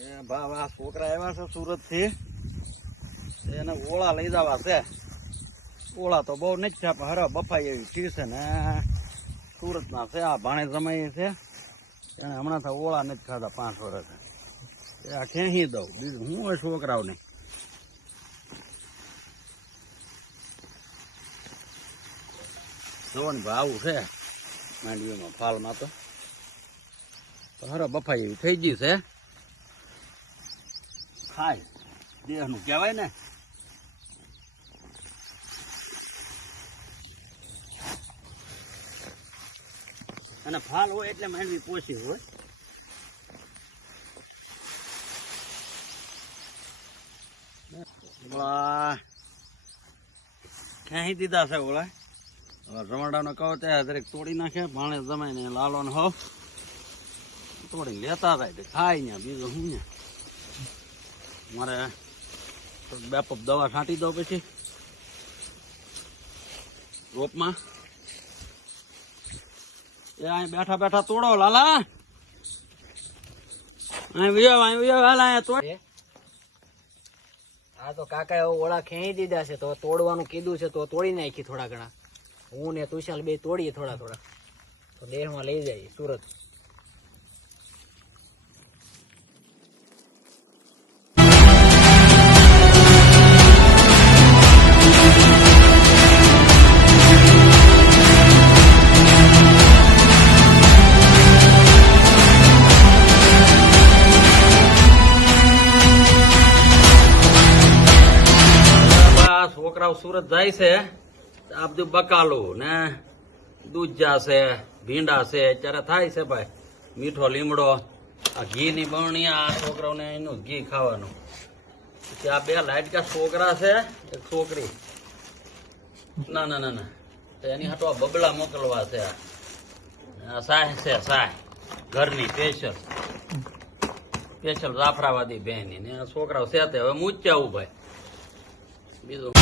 ભાવ આ છોકરા આવ્યા છે સુરત થી, એને ઓળા લઈ જવા છે. ઓળા તો બહુ નથી થયા પણ હરા બફાઈ એવી ઠીક છે ને. સુરતના છે આ ભાણે જમાઈ છે, એને હમણાં તો ઓળા નથી ખાધા 5 વર્ષ. આ ખેંચી દઉં બીજું હું હોય છોકરાઓને. જોવાની ભાવું છે માંડવીમાં ફાલમાં તો હરા બફાઈ એવી થઈ ગઈ છે. ખાય દેહનું કહેવાય ને. અને ફાલ હોય એટલે માંડવી પોચી હોય. ખેંચી દીધા છે ઓલા. રમાડાનો કહો ત્યાં દરેક તોડી નાખે, ભાણે જમાઈ ને લાલો ને હો તોડી લેતા થાય ખાય ને. બીજું શું ને મારે બેપપ દવા છાંટી દઉં પછી રોપમાં. એ અહીં બેઠા બેઠા તોડો લાલા. હા તો કાકા ઓળા ખેંચી દીધા છે તો તોડવાનું કીધું છે તો તોડી નાખી થોડા ઘણા. હું ને તુષાલ બે તોડીએ થોડા થોડા તો દેહમાં લઈ જઈએ સુરત. છોકરાઓ સુરત જાય છે. આ બધું બકાલું ને દૂધજા છે, ભીંડા છે, અત્યારે થાય છે ભાઈ. મીઠો લીમડો, આ ઘી ની બરણી, આ છોકરાઓને એનું ઘી ખાવાનું. આ 2 લાડકા છોકરા છે, એક છોકરી. ના ના ના ના એની હાટવા બબલા મોકલવા છે. આ સાય છે, સાય ઘરની સ્પેશિયલ જાફરાવાદી બહેની ને છોકરાઓ છે તે હવે મૂચ્યા ભાઈ. બીજું